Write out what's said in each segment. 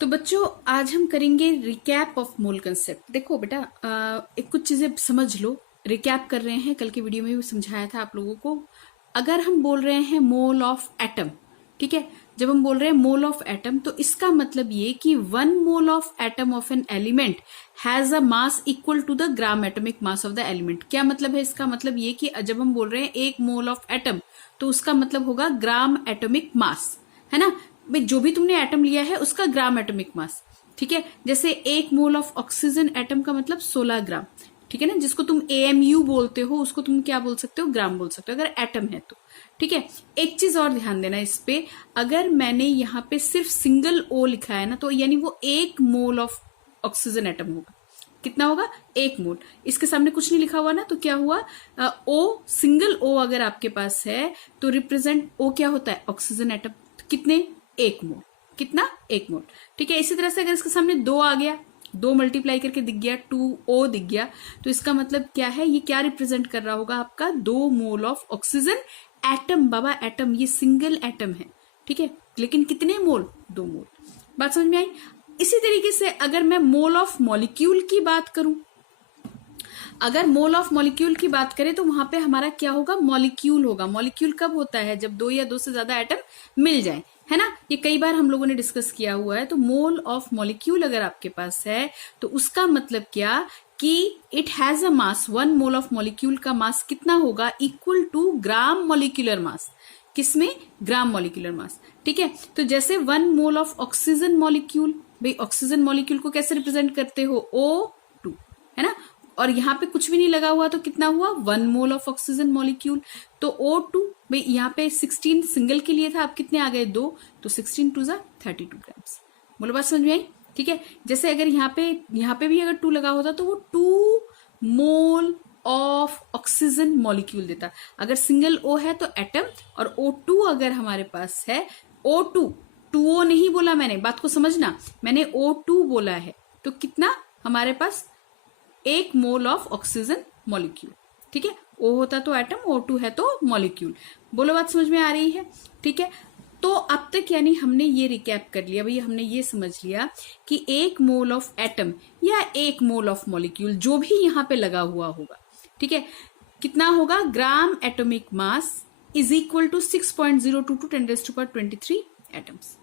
तो बच्चों आज हम करेंगे रिकैप ऑफ मोल कंसेप्ट। देखो बेटा, एक कुछ चीजें समझ लो। रिकैप कर रहे हैं, कल की वीडियो में भी समझाया था आप लोगों को। अगर हम बोल रहे हैं मोल ऑफ एटम, ठीक है, जब हम बोल रहे हैं मोल ऑफ एटम तो इसका मतलब ये कि 1 mole of atom of an element has a mass equal to the gram atomic mass of the element. क्या मतलब है इसका? मतलब ये कि जब हम बोल रहे हैं 1 मोल ऑफ एटम तो उसका मतलब होगा ग्राम एटॉमिक मास, है ना भाई। जो भी तुमने एटम लिया है उसका ग्राम एटॉमिक मास, ठीक है। जैसे 1 मोल ऑफ ऑक्सीजन एटम का मतलब 16 ग्राम, ठीक है ना। जिसको तुम AMU बोलते हो उसको तुम क्या बोल सकते हो? ग्राम बोल सकते हो अगर एटम है तो, ठीक है। एक चीज और ध्यान देना इस पे, अगर मैंने यहाँ पे सिर्फ सिंगल O लिखा है ना तो यानी वो 1 मोल ऑफ ऑक्सीजन एटम होगा। कितना होगा? 1 मोल। इसके सामने कुछ नहीं लिखा हुआ ना तो क्या हुआ? O, सिंगल O अगर आपके पास है तो रिप्रेजेंट O क्या होता है? Oxygen atom. कितने? 1 मोल। कितना? 1 मोल, ठीक है। इसी तरह से अगर इसके सामने 2 आ गया, 2 मल्टीप्लाई करके दिख गया, 2O दिख गया, तो इसका मतलब क्या है? ये क्या रिप्रेजेंट कर रहा होगा? आपका 2 मोल of oxygen atom. Baba atom, ये सिंगल एटम है, ठीक है, लेकिन कितने मोल? 2 मोल। बात समझ में आई? इसी तरीके से अगर मैं मोल ऑफ मॉलिक्यूल की बात करूं, अगर मोल ऑफ मॉलिक्यूल की बात करें तो वहां पे हमारा क्या होगा? मॉलिक्यूल होगा। मॉलिक्यूल कब होता है? जब 2 या 2 से ज्यादा एटम मिल जाए, है ना। ये कई बार हम लोगों ने डिस्कस किया हुआ है। तो मोल ऑफ मॉलिक्यूल अगर आपके पास है तो उसका मतलब क्या कि it has a mass. 1 mole of molecule का मास कितना होगा? Equal to gram molecular mass. किसमें? ग्राम मॉलिक्यूलर मास, ठीक है। तो जैसे 1 मोल ऑफ ऑक्सीजन मॉलिक्यूल, भाई ऑक्सीजन मॉलिक्यूल को कैसे रिप्रेजेंट करते हो? O2, है ना। और यहाँ पे कुछ भी नहीं लगा हुआ तो कितना हुआ? 1 मोल ऑफ ऑक्सीजन मॉलिक्यूल। तो O2, भाई यहाँ पे 16 सिंगल के लिए था, अब कितने आ गए? 2, तो 16 2 32 ग्राम्स। बोलो, बात समझ में आई? ठीक है। जैसे अगर यहाँ पे भी अगर 2 लगा होता तो वो 2 मोल ऑफ ऑक्सीजन मॉलिक्यूल देता। अगर सिंगल O है तो एटम, और O2 अगर हमारे पास है, O2, 2O नहीं बोला मैंने, बात को समझना, मैंने O2 बोला है। तो कितना हमारे पास? 1 मोल ऑफ ऑक्सीजन मॉलिक्यूल, ठीक है। O होता तो एटम, O2 है तो मॉलिक्यूल। बोलो, बात समझ में आ रही है? ठीक है। तो अब तक यानी हमने ये रिकैप कर लिया भाई, हमने ये समझ लिया कि 1 मोल ऑफ एटम या 1 मोल ऑफ मॉलिक्यूल जो भी यहाँ पे लगा हुआ होगा, ठीक है, कितना होगा? Gram atomic mass is equal to 6.022 10⁻23 atoms,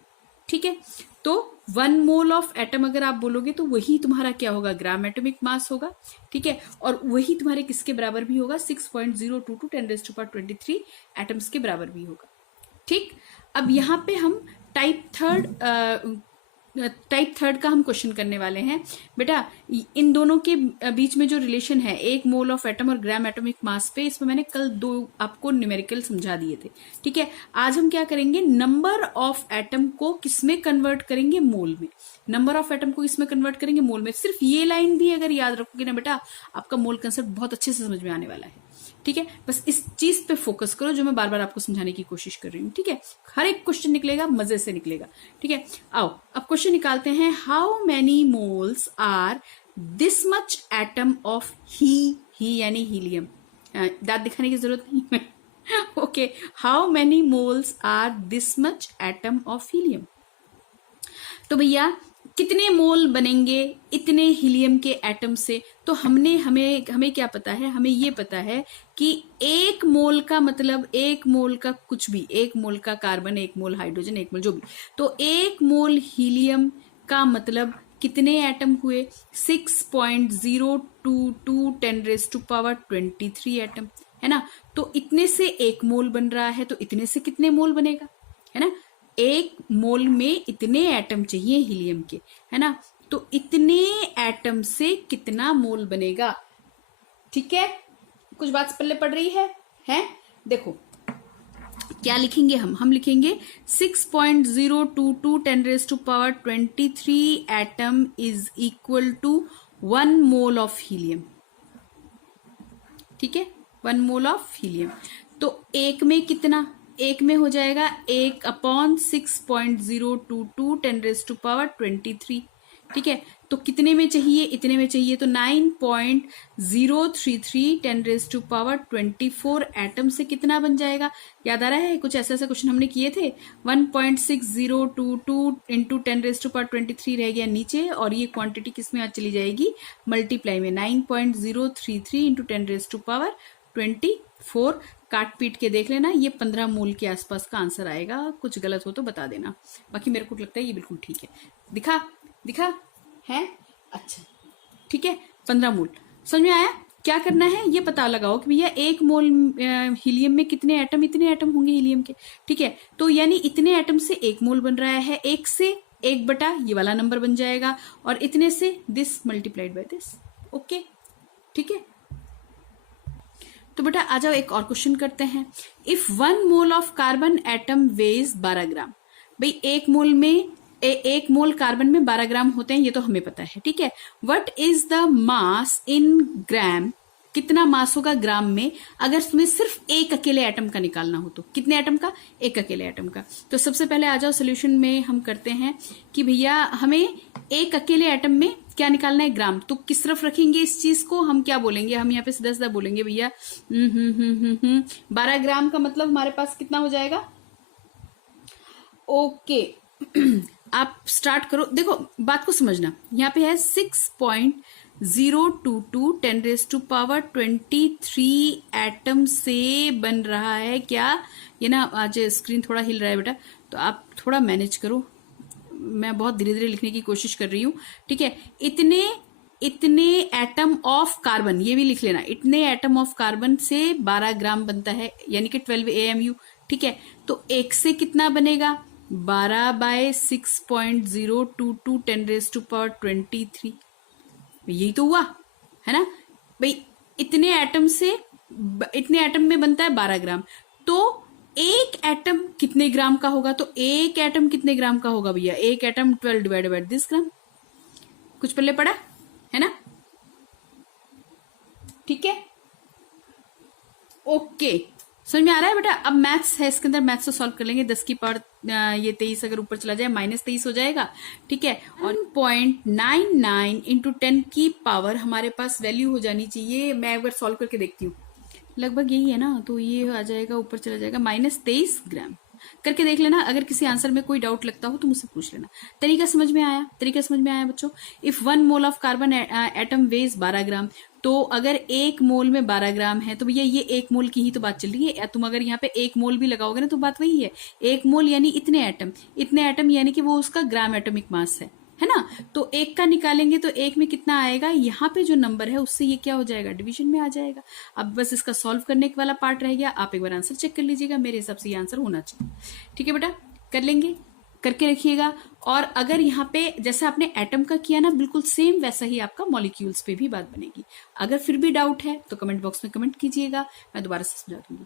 ठीक है। तो 1 मोल ऑफ एटम अगर आप बोलोगे तो वही तुम्हारा क्या होगा? ग्राम एटॉमिक मास होगा, ठीक है। और वही तुम्हारे किसके बराबर भी होगा? 6.022 10⁻23 एटम्स के बराबर भी होगा, ठीक। अब यहाँ पे हम टाइप थर्ड का हम क्वेश्चन करने वाले हैं बेटा। इन दोनों के बीच में जो रिलेशन है 1 मोल ऑफ एटम और ग्राम एटॉमिक मास पे, इसमें मैंने कल 2 आपको न्यूमेरिकल समझा दिए थे, ठीक है। आज हम क्या करेंगे? नंबर ऑफ एटम को किसमें कन्वर्ट करेंगे? मोल में। नंबर ऑफ एटम को किसमें कन्वर्ट करेंगे? मोल में। सिर्फ ये लाइन भी अगर याद रखोगे ना बेटा, आपका मोल कंसेप्ट बहुत अच्छे से समझ में आने वाला है, ठीक है। बस इस चीज पे फोकस करो जो मैं बार बार आपको समझाने की कोशिश कर रही हूँ, ठीक है। हर एक क्वेश्चन निकलेगा, मजे से निकलेगा, ठीक है। आओ अब क्वेश्चन निकालते हैं। How many moles are this much atom of He यानी हीलियम। दांत दिखाने की जरूरत नहीं है okay. How many moles are this much atom of helium. तो भैया कितने मोल बनेंगे इतने हीलियम के एटम से? तो हमें क्या पता है? हमें ये पता है कि 1 मोल का मतलब 1 मोल का कुछ भी, 1 मोल का कार्बन, 1 मोल हाइड्रोजन, 1 मोल जो भी, तो 1 मोल हीलियम का मतलब कितने एटम हुए? 6.022 10⁻23 एटम, है ना। तो इतने से 1 मोल बन रहा है, तो इतने से कितने मोल बनेगा, है ना। 1 मोल में इतने एटम चाहिए हीलियम के, है ना। तो इतने एटम से कितना मोल बनेगा? ठीक है, कुछ बात पल्ले पड़ रही है? देखो क्या लिखेंगे हम लिखेंगे 6.022 10⁻23 atom is equal to 1 mole of helium, ठीक है। 1 मोल ऑफ हीलियम। तो एक में कितना? एक में हो जाएगा 1/6.022 10⁻23, ठीक है, तो कितने में चाहिए, इतने में चाहिए, तो 9.033 10⁻24 एटम से कितना बन जाएगा? याद आ रहा है? कुछ ऐसे ऐसे क्वेश्चन हमने किए थे। 1.6022 इंटू 10⁻23 रह गया नीचे, और ये क्वांटिटी किस में आज चली जाएगी? मल्टीप्लाई में। 9.033 इंटू 10⁻24। काट पीट के देख लेना, ये 15 मोल के आसपास का आंसर आएगा। कुछ गलत हो तो बता देना, बाकी मेरे को लगता है ये बिल्कुल ठीक है। दिखा दिखा है? अच्छा, ठीक है, 15 मोल। समझ में आया? क्या करना है, ये पता लगाओ कि भैया 1 मोल हीलियम में कितने एटम, इतने एटम होंगे हीलियम के। ठीक है, तो यानी इतने एटम से 1 मोल बन रहा है, 1 से 1 बटा ये वाला नंबर बन जाएगा, और इतने से this multiplied by this. Okay, ठीक है। तो बेटा आ जाओ, एक और क्वेश्चन करते हैं। If 1 mole of carbon atom weighs 12 gram. भाई 1 मोल में 1 मोल कार्बन में 12 ग्राम होते हैं, ये तो हमें पता है। ठीक है, व्हाट इज द मास इन ग्राम? कितना मास होगा ग्राम में अगर तुम्हें सिर्फ एक अकेले एटम का निकालना हो तो? कितने एटम का? एक अकेले एटम का। तो सबसे पहले आ जाओ, सोल्यूशन में हम करते हैं कि भैया हमें एक अकेले एटम में क्या निकालना है? ग्राम। तो किस तरफ रखेंगे इस चीज को? हम क्या बोलेंगे? हम यहाँ पे सीधा सीधा बोलेंगे भैया 12 ग्राम का मतलब हमारे पास कितना हो जाएगा? ओके आप स्टार्ट करो। देखो बात को समझना, यहाँ पे है 6.022 10⁻23 एटम से बन रहा है क्या? ये ना आज स्क्रीन थोड़ा हिल रहा है बेटा, तो आप थोड़ा मैनेज करो। मैं बहुत धीरे धीरे लिखने की कोशिश कर रही हूँ। ठीक है, इतने एटम ऑफ कार्बन, ये भी लिख लेना, इतने एटम ऑफ कार्बन से 12 ग्राम बनता है, यानी कि 12 AMU। ठीक है, तो एक से कितना बनेगा? 12/6.022 10⁻23। यही तो हुआ है ना भाई। इतने एटम में बनता है 12 ग्राम, तो एक एटम कितने ग्राम का होगा? तो एक एटम कितने ग्राम का होगा भैया? एक एटम 12 डिवाइडेड बाय दिस ग्राम। कुछ पल्ले पड़ा है ना? ठीक है, ओके, समझ में आ रहा है बेटा? अब मैथ्स है इसके अंदर, मैथ्स तो सॉल्व कर लेंगे। 10 की पावर ये 23 अगर ऊपर चला जाए -23 हो जाएगा। ठीक है, और 0.99 इंटू 10 की पावर हमारे पास वैल्यू हो जानी चाहिए। मैं एक बार सॉल्व करके देखती हूँ, लगभग यही है ना, तो ये आ जाएगा, ऊपर चला जाएगा -23 ग्राम। करके देख लेना, अगर किसी आंसर में कोई डाउट लगता हो तो मुझसे पूछ लेना। तरीका समझ में आया? तरीका समझ में आया बच्चों? If 1 mole of carbon atom weighs 12 gram, तो अगर 1 मोल में 12 ग्राम है तो भैया ये 1 मोल की ही तो बात चल रही है। तुम अगर यहाँ पे 1 मोल भी लगाओगे ना तो बात वही है। 1 मोल यानी इतने एटम यानी कि वो उसका ग्राम एटॉमिक मास है ना? तो 1 का निकालेंगे तो 1 में कितना आएगा? यहाँ पे जो नंबर है उससे ये क्या हो जाएगा? डिवीजन में आ जाएगा। अब बस इसका सॉल्व करने वाला पार्ट रह गया। आप एक बार आंसर चेक कर लीजिएगा, मेरे हिसाब से ये आंसर होना चाहिए। ठीक है बेटा, कर लेंगे, करके रखिएगा। और अगर यहाँ पे जैसे आपने एटम का किया ना, बिल्कुल सेम वैसा ही आपका मॉलिक्यूल्स पे भी बात बनेगी। अगर फिर भी डाउट है तो कमेंट बॉक्स में कमेंट कीजिएगा, मैं दोबारा से समझा दूंगी।